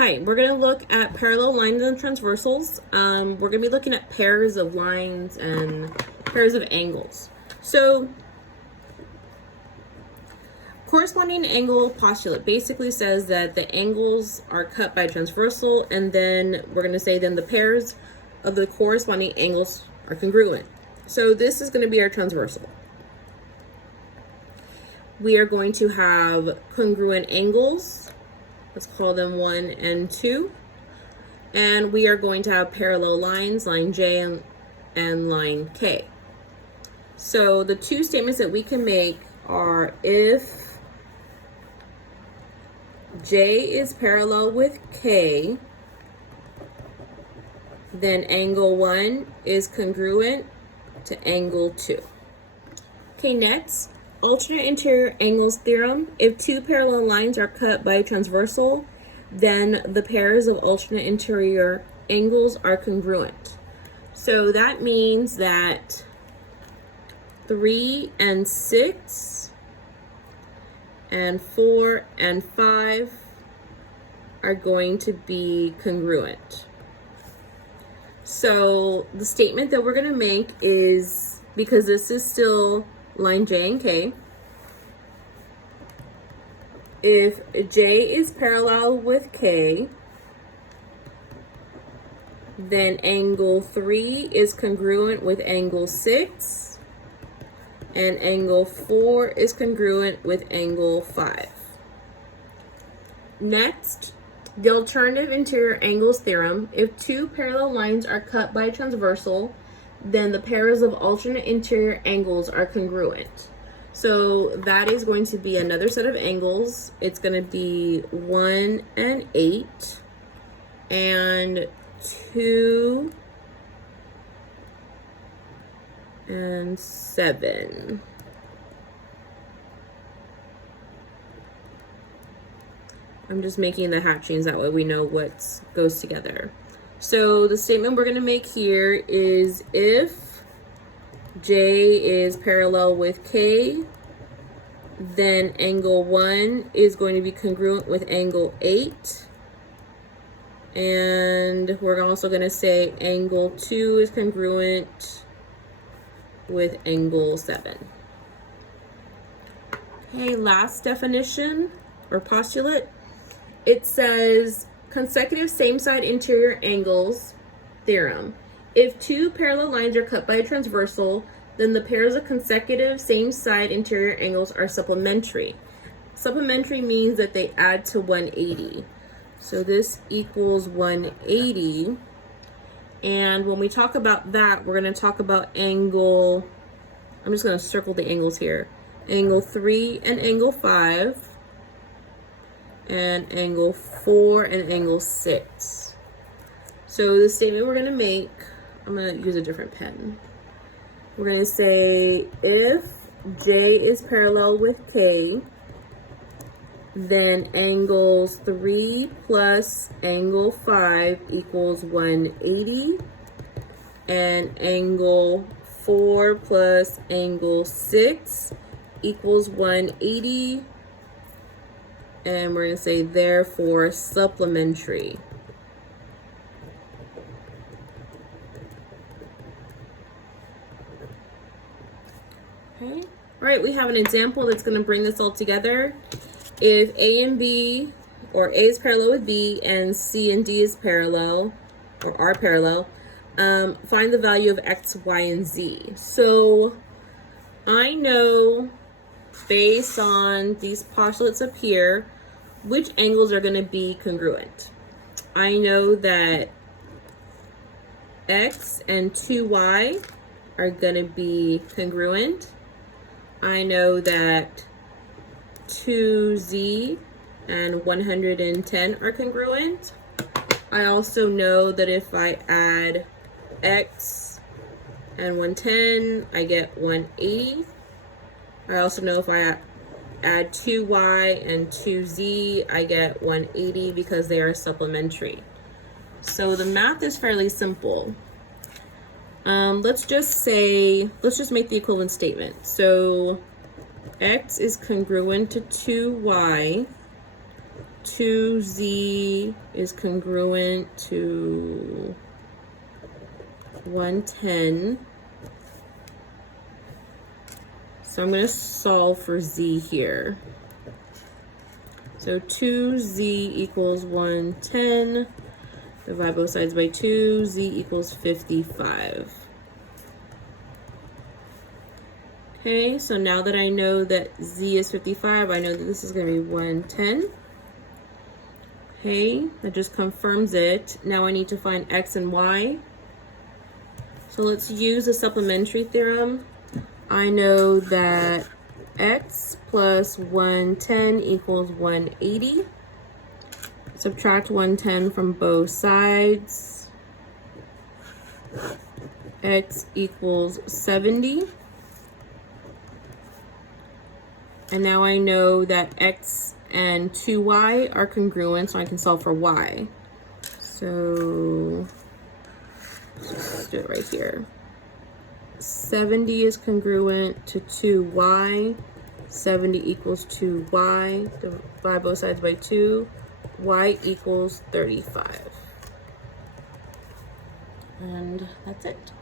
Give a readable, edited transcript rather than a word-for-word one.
Hi, we're going to look at parallel lines and transversals. We're going to be looking at pairs of lines and pairs of angles. So, corresponding angle postulate basically says that the angles are cut by transversal, and then we're going to say then the pairs of the corresponding angles are congruent. So this is going to be our transversal. We are going to have congruent angles. Let's call them 1 and 2. And we are going to have parallel lines, line J and line K. So the two statements that we can make are if J is parallel with K, then angle 1 is congruent to angle 2. Okay, next. Alternate interior angles theorem. If two parallel lines are cut by a transversal, then the pairs of alternate interior angles are congruent. So that means that 3 and 6 and 4 and 5 are going to be congruent. So the statement that we're going to make is, because this is still line J and K, if J is parallel with K, then angle 3 is congruent with angle 6, and angle 4 is congruent with angle 5. Next, the alternative interior angles theorem. If two parallel lines are cut by a transversal, then the pairs of alternate interior angles are congruent. So that is going to be another set of angles. It's going to be 1 and 8 and 2 and 7. I'm just making the hatchings, that way we know what goes together. So the statement we're going to make here is if J is parallel with K, then angle 1 is going to be congruent with angle 8. And we're also going to say angle 2 is congruent with angle 7. Okay, last definition or postulate. It says consecutive same-side interior angles theorem. If two parallel lines are cut by a transversal, then the pairs of consecutive same-side interior angles are supplementary. Supplementary means that they add to 180. So this equals 180. And when we talk about that, we're going to talk about angle, I'm just going to circle the angles here. Angle 3 and angle 5. And angle 4 and angle 6. So the statement we're going to make, I'm going to use a different pen. We're going to say if J is parallel with K, then angles 3 plus angle 5 equals 180, and angle 4 plus angle 6 equals 180. And we're going to say therefore supplementary. Okay. All right, we have an example that's going to bring this all together. If A and B, or A is parallel with B and C and D is parallel, or are parallel, find the value of X, Y, and Z. So I know, based on these postulates up here, which angles are going to be congruent. I know that X and 2Y are going to be congruent. I know that 2Z and 110 are congruent. I also know that if I add X and 110, I get 180. I also know if I add 2Y and 2Z, I get 180 because they are supplementary. So the math is fairly simple. Let's just make the equivalent statement. So X is congruent to 2Y, 2z is congruent to 110. So I'm going to solve for z here. So 2z equals 110. Divide both sides by 2. Z equals 55. Okay, so now that I know that z is 55, I know that this is going to be 110. Okay, that just confirms it. Now I need to find x and y. So let's use the supplementary theorem. I know that x plus 110 equals 180. Subtract 110 from both sides. X equals 70. And now I know that x and 2y are congruent, so I can solve for y. So let's do it right here. 70 is congruent to 2y. 70 equals 2y. Divide both sides by 2. Y equals 35. And that's it.